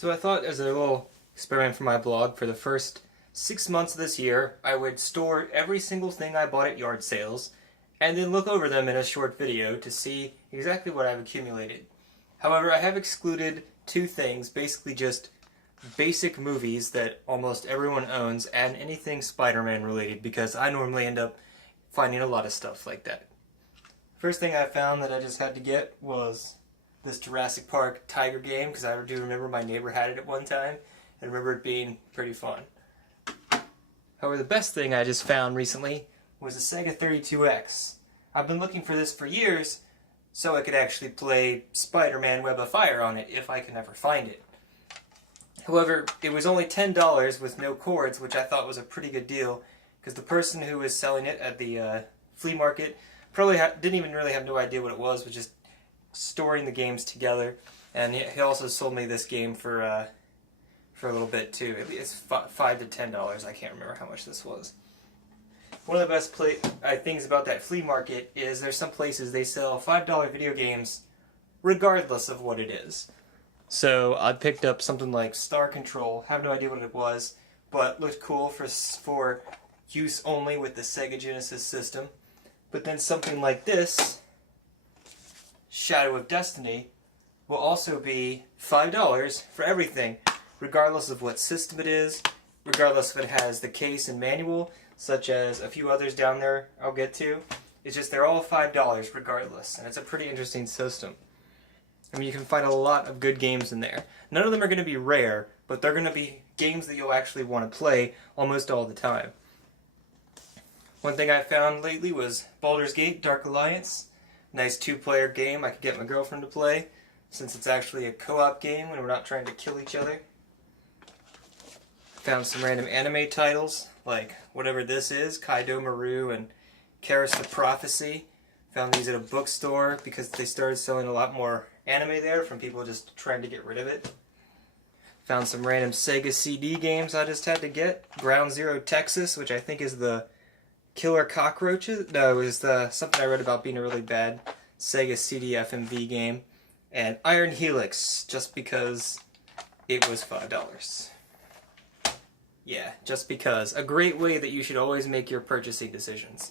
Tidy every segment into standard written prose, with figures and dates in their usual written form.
So I thought, as a little experiment for my blog, for the first 6 months of this year, I would store every single thing I bought at yard sales, and then look over them in a short video to see exactly what I've accumulated. However, I have excluded two things, basically just basic movies that almost everyone owns, and anything Spider-Man related, because I normally end up finding a lot of stuff like that. First thing I found that I just had to get was this Jurassic Park Tiger game, because I do remember my neighbor had it at one time, and remember it being pretty fun. However, the best thing I just found recently was a Sega 32X. I've been looking for this for years, so I could actually play Spider-Man Web of Fire on it, if I can ever find it. However, it was only $10 with no cords, which I thought was a pretty good deal, because the person who was selling it at the flea market probably didn't even really have no idea what it was just storing the games together. And he also sold me this game for a little bit too. It's $5 to $10. I can't remember how much this was. One of the best things about that flea market is there's some places they sell $5 video games regardless of what it is. So I picked up something like Star Control. Have no idea what it was, but looked cool for use only with the Sega Genesis system. But then something like this, Shadow of Destiny, will also be $5 for everything, regardless of what system it is, regardless if it has the case and manual, such as a few others down there I'll get to. It's just they're all $5 regardless, and it's a pretty interesting system. I mean, you can find a lot of good games in there. None of them are going to be rare, but they're going to be games that you'll actually want to play almost all the time. One thing I found lately was Baldur's Gate Dark Alliance. Nice two-player game I could get my girlfriend to play, since it's actually a co-op game when we're not trying to kill each other. Found some random anime titles, like whatever this is, Kaido Maru and Karis the Prophecy. Found these at a bookstore because they started selling a lot more anime there from people just trying to get rid of it. Found some random Sega CD games I just had to get. Ground Zero Texas, which I think is the Killer Cockroaches. No, it was something I read about being a really bad Sega CD FMV game. And Iron Helix, just because it was $5. Yeah, just because. A great way that you should always make your purchasing decisions.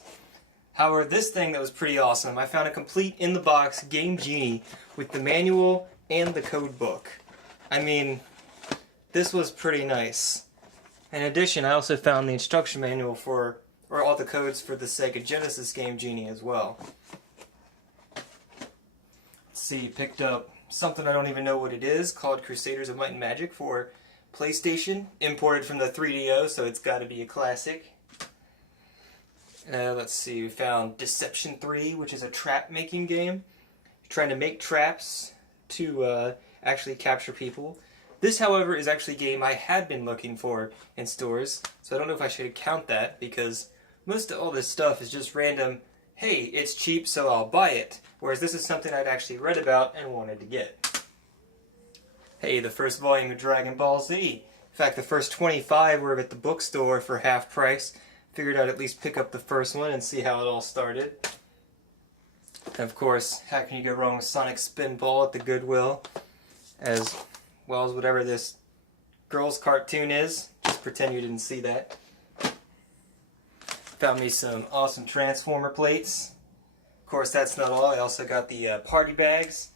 However, this thing that was pretty awesome, I found a complete in-the-box Game Genie with the manual and the code book. I mean, this was pretty nice. In addition, I also found the instruction manual for all the codes for the Sega Genesis Game Genie as well. Let's see, picked up something I don't even know what it is, called Crusaders of Might and Magic for PlayStation, imported from the 3DO, so it's got to be a classic. Let's see, we found Deception 3, which is a trap-making game. Trying to make traps to actually capture people. This, however, is actually a game I had been looking for in stores, so I don't know if I should count that, because most of all this stuff is just random, hey, it's cheap, so I'll buy it. Whereas this is something I'd actually read about and wanted to get. Hey, the first volume of Dragon Ball Z. In fact, the first 25 were at the bookstore for half price. Figured I'd at least pick up the first one and see how it all started. And of course, how can you go wrong with Sonic Spinball at the Goodwill? As well as whatever this girl's cartoon is. Just pretend you didn't see that. Found me some awesome Transformer plates. Of course, that's not all. I also got the party bags,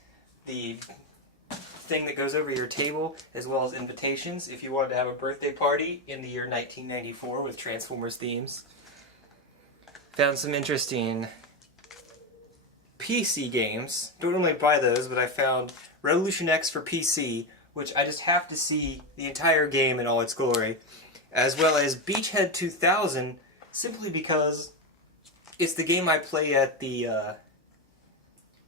the thing that goes over your table, as well as invitations if you wanted to have a birthday party in the year 1994 with Transformers themes. Found some interesting PC games. Don't normally buy those, but I found Revolution X for PC, which I just have to see the entire game in all its glory, as well as Beachhead 2000, simply because it's the game I play at the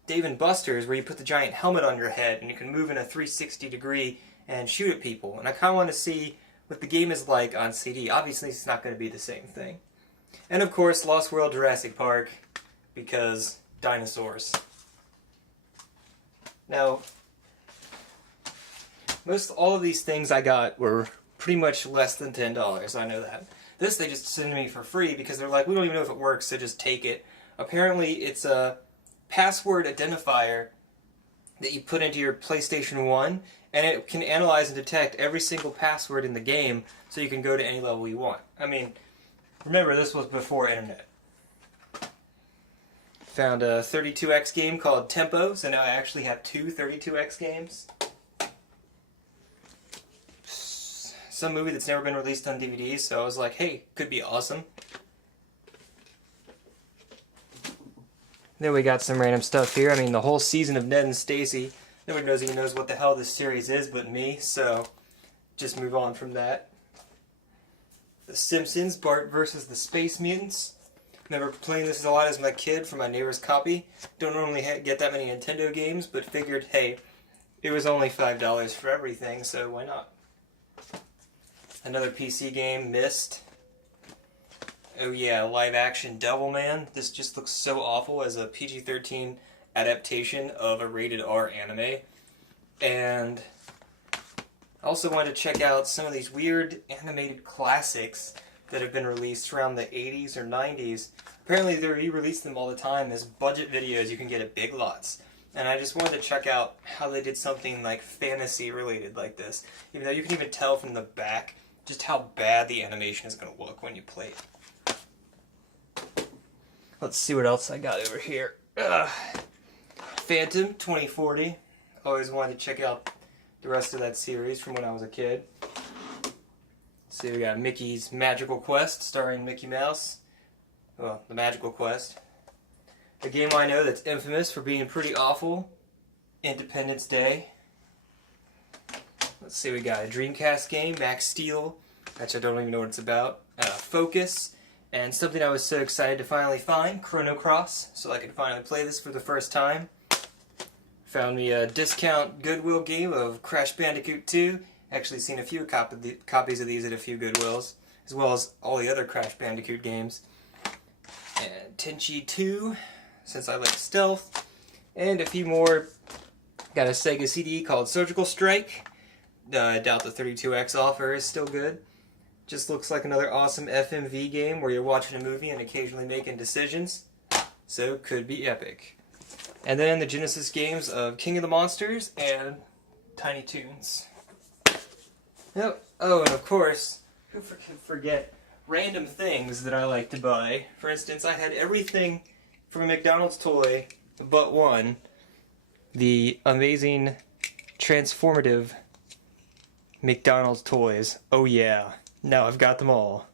Dave & Buster's, where you put the giant helmet on your head and you can move in a 360 degree and shoot at people. And I kind of want to see what the game is like on CD. Obviously, it's not going to be the same thing. And of course, Lost World Jurassic Park, because dinosaurs. Now, most all of these things I got were pretty much less than $10. I know that. This they just send me for free because they're like, we don't even know if it works, so just take it. Apparently, it's a password identifier that you put into your PlayStation 1, and it can analyze and detect every single password in the game so you can go to any level you want. I mean, remember, this was before internet. Found a 32X game called Tempo, so now I actually have two 32X games. Some movie that's never been released on DVD, so I was like, hey, could be awesome. Then we got some random stuff here. I mean, the whole season of Ned and Stacy. Nobody even knows what the hell this series is but me, so just move on from that. The Simpsons, Bart versus the Space Mutants. Remember playing this a lot as my kid from my neighbor's copy. Don't normally get that many Nintendo games, but figured, hey, it was only $5 for everything, so why not? Another PC game, Myst. Oh yeah, live-action Devilman. This just looks so awful as a PG-13 adaptation of a rated R anime. And I also wanted to check out some of these weird animated classics that have been released around the 80s or 90s. Apparently they re-release them all the time as budget videos you can get at Big Lots. And I just wanted to check out how they did something like fantasy related like this. Even though you can even tell from the back just how bad the animation is going to look when you play it. Let's see what else I got over here. Phantom 2040. Always wanted to check out the rest of that series from when I was a kid. So we got Mickey's Magical Quest, starring Mickey Mouse. Well, the Magical Quest. A game I know that's infamous for being pretty awful. Independence Day. Let's see, we got a Dreamcast game, Max Steel. Actually, I don't even know what it's about. Focus. And something I was so excited to finally find, Chrono Cross, so I could finally play this for the first time. Found me a discount Goodwill game of Crash Bandicoot 2. Actually seen a few copies of these at a few Goodwills, as well as all the other Crash Bandicoot games. And Tenchi 2, since I like stealth. And a few more. Got a Sega CD called Surgical Strike. I doubt the 32X offer is still good. Just looks like another awesome FMV game where you're watching a movie and occasionally making decisions. So, could be epic. And then the Genesis games of King of the Monsters and Tiny Toons. Yep. Oh, and of course, who can forget random things that I like to buy. For instance, I had everything from a McDonald's toy but one. The amazing, transformative McDonald's toys. Oh yeah. Now I've got them all.